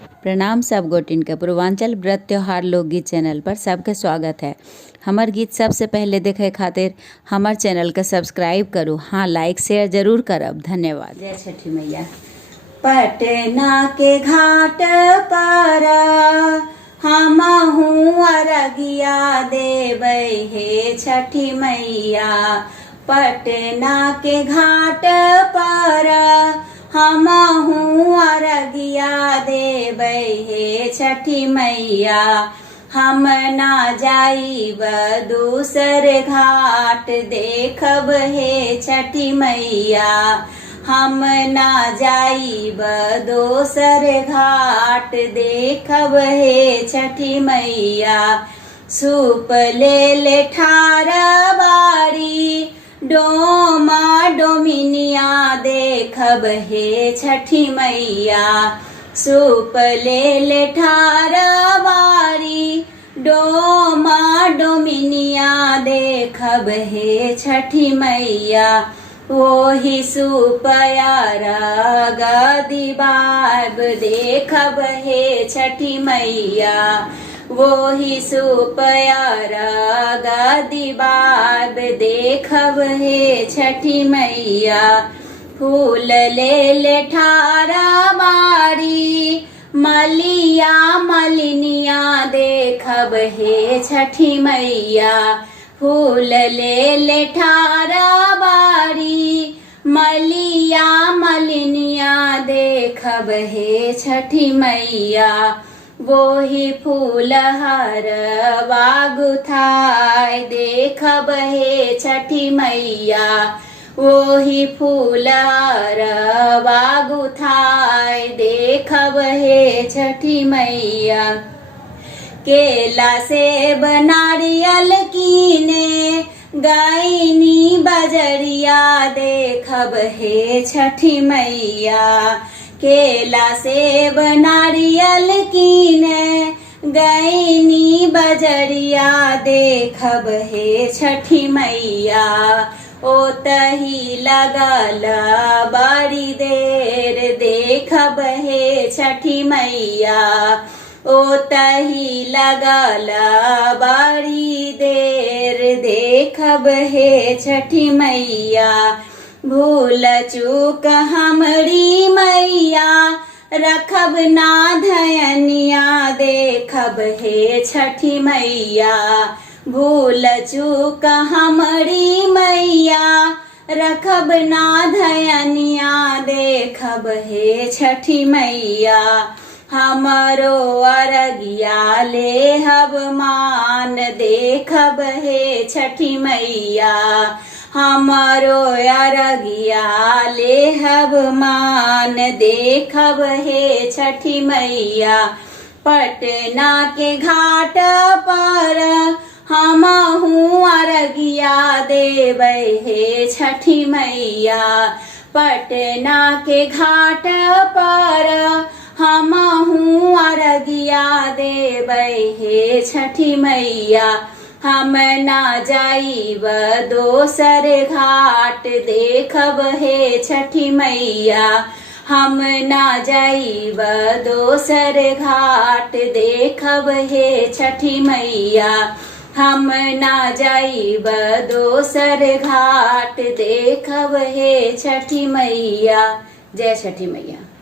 प्रणाम सब गोटिन के पूर्वांचल व्रत त्योहार लोकगीत चैनल पर सबके स्वागत है। हमार गीत सबसे पहले देखे खातिर हमार चैनल के सब्सक्राइब करू। हाँ, लाइक शेयर जरूर करब। धन्यवाद। जय छठी मैया। पटना के घाट पर हमहू अरगिया देबै हे छठी मैया। पटना के घाट पर हमहू अरगिया देबै हे छठी मैया। हम ना जाइब दूसर घाट देखब हे छठी मैया। हम ना जाइब दोसर घाट देखब हे छठी मैया। सूप ले ठार बारी डोमा डोमिनिया देखब हे छठी मैया। सूप ले ठार बारी डोमा डोमिनिया देखब हे छठी मैया। वही सूपयार गदीबाब देखब हे छठी मैया। वही सूपयार गदीबाब देखब हे छठी मैया। फूल ले ठारा बारी मलिया मलिनिया देखब हे छठी मैया। फूल ले ठारा बारी मलिया मलिनिया देखब हे छठी मैया। वही फूल हर बागुथाय देखब हे छठी मैया। वही फूल हर बागुथाय देखब हे छठी मैया। केला सेब नारियल कीने गायनी बजरिया देखब हे छठी मैया। केला सेब नारियल कीने गायनी बजरिया देखब हे छठी मैया। ओतही लगल बड़ी देर देखब हे छठी मैया। ओतही लगल बड़ी देर देखब हे छठी मैया। भूल चूक हमरी मैया रखब ना धयनिया देखब हे छठी मैया। भूल चूक हमरी मैया रखब ना धयनिया देखब हे छठी मैया। हमरो अरगिया लेहब मान देखब हे छठी मैया। हमरो अरगिया लेहब मान देखब हे छठी मैया। पटना के घाट पर हमहू अरगिया देबै हे छठी मैया। पटना के घाट पर हमहू अरगिया देबै हे छठी मैया। हम ना जाइब दोसर घाट देखब हे छठी मैया। हम ना जाइब दोसर घाट देखब हे छठी मैया। हम ना जाइब दोसर घाट देखब हे छठी मैया। जय छठी मैया।